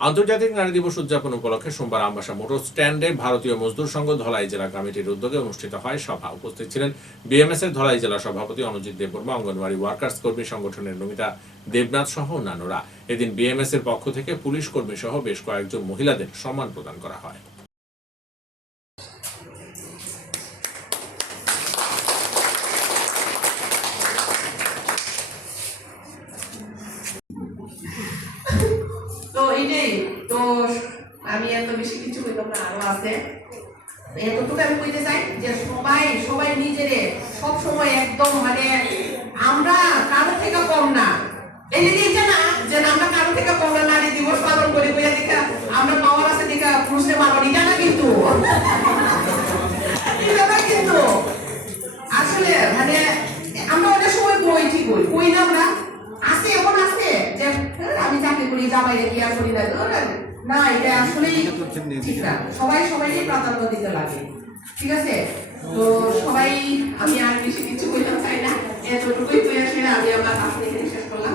আন্তর্জাতিক নারী দিবস উদযাপন উপলক্ষে সোমবার আমবাসা মোটর স্ট্যান্ডে ভারতীয় মজদুর সংঘ ধলাই জেলা কমিটির উদ্যোগে অনুষ্ঠিত হয় সভা। উপস্থিত ছিলেন বিএমএস এর ধলাই জেলা সভাপতি অনুজিৎ দেববর্মা, অঙ্গনওয়াড়ি ওয়ার্কার্স কর্মী সংগঠনের নমিতা দেবনাথ সহ অন্যান্যরা। এদিন বিএমএস এর পক্ষ থেকে পুলিশ কর্মী সহ বেশ কয়েকজন মহিলাদের সম্মান প্রদান করা হয়। তো এইটাই, তো আমি এত বেশি কিছু কইতাম না আরও আছে। এতটুকু আমি কইতে চাই যে সবাই সবাই নিজেরে সব সময় একদম মানে আমরা কারও থেকে কম না। এই যে এটা না, যে আমরা কারও থেকে কম না, নারী দিবস পালন করি কইয়া দেখা আমরা পাওয়ার আছে দেখা পুরুষে মারো, এটা না কিন্তু। এটা কিন্তু। আসলে মানে আমরা অনেক সময় কই, ঠিক কই? কই না আমরা? করি জামাই আর করি না না এটা আসলে ঠিক না। সবাই সবাইকে প্রাধান্য দিতে লাগে ঠিক আছে? তো সবাই আমি আর বেশি কিছু বলতে চাই না। এতটুকুই পেয়েছি আমি আমার আপনি শেষ করলাম।